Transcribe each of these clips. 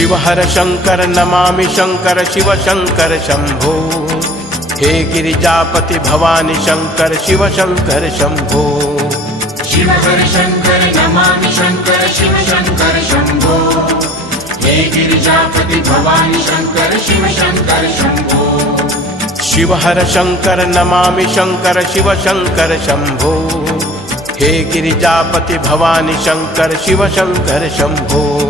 शिव हर शंकर नमामि शंकर शिव शंकर शंभो। हे गिरिजापति भवानी शंकर शिव शंकर शंभो। शिव हर शंकर नमामि शंकर शिव शंकर शंभो। हे गिरिजापति भवानी शंकर शिव शंकर शंभो। शिव हर शंकर नमामि शंकर शिव शंकर शंभो। हे गिरिजापति भवानी शंकर शिव शंकर शंभो।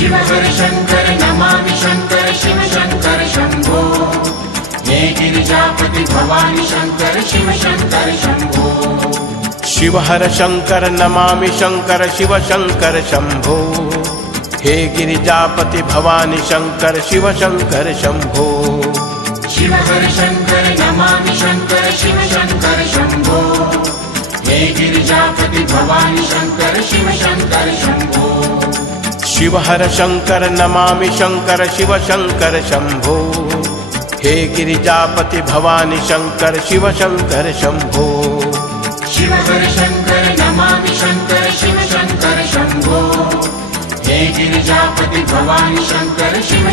शिव हर शङ्कर नमामि शङ्कर शिव शङ्कर शम्भो हे गिरिजापति भवानि शङ्कर शिव शङ्कर शम्भो शिव हर शङ्कर नमामि शङ्कर शिव शङ्कर शम्भो हे गिरिजापति भवानि शङ्कर शिव शङ्कर शम्भो शिव हर शङ्कर नमामि शङ्कर शिव शङ्कर शम्भो हे गिरिजापति भवानि शङ्कर शिव शिवहर शङ्कर नमामि शङ्कर शिव शङ्कर शम्भो हे गिरिजापति भवानि शङ्कर शिव शङ्कर शम्भो शिवहर शङ्कर नमामि शङ्कर शिव शङ्कर शम्भो हे गिरिजापति भवानि शङ्कर शिव